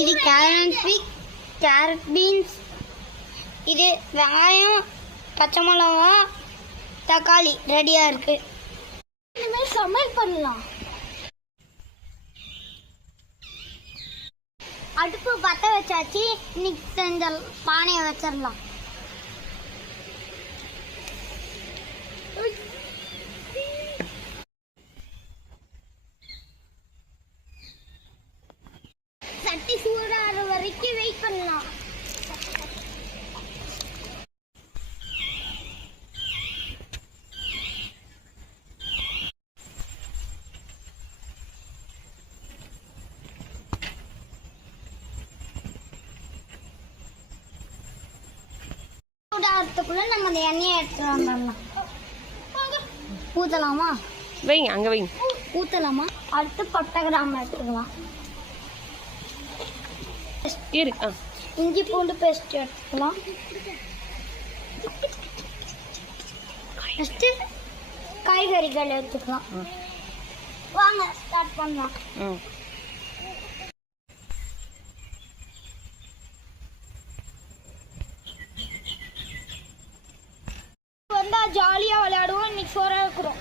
இது carrot beans, இது வெங்காயம், பச்சை மிளகா, தக்காளி ரெடியா இருக்கு. இனிமேல் சமையல் பண்ணலாம். அடுப்பு பற்ற வச்சாச்சு. இன்னைக்கு செஞ்ச பானையை வச்சிடலாம். சட்டி சூடாகிற வரைக்கும் வெயிட் பண்ணலாம். சூடாகிறதுக்குள்ள நம்ம அந்த எண்ணெயை எடுத்துட்டு வந்துடலாம். ஊற்றலாமா? வைங்க, அங்கே வைங்க. ஊற்றலாமா? அடுத்து பட்டை கிராம்பு எடுத்துக்கலாம். இஞ்சி பூண்டு பேஸ்ட் எடுத்துக்கலாம். நெக்ஸ்ட்டு காய்கறிகள் எடுத்துக்கலாம். வாங்க ஸ்டார்ட் பண்ணலாம். வந்தா ஜாலியாக விளையாடுவோம். இன்னைக்கு சோறாக இருக்கிறோம்.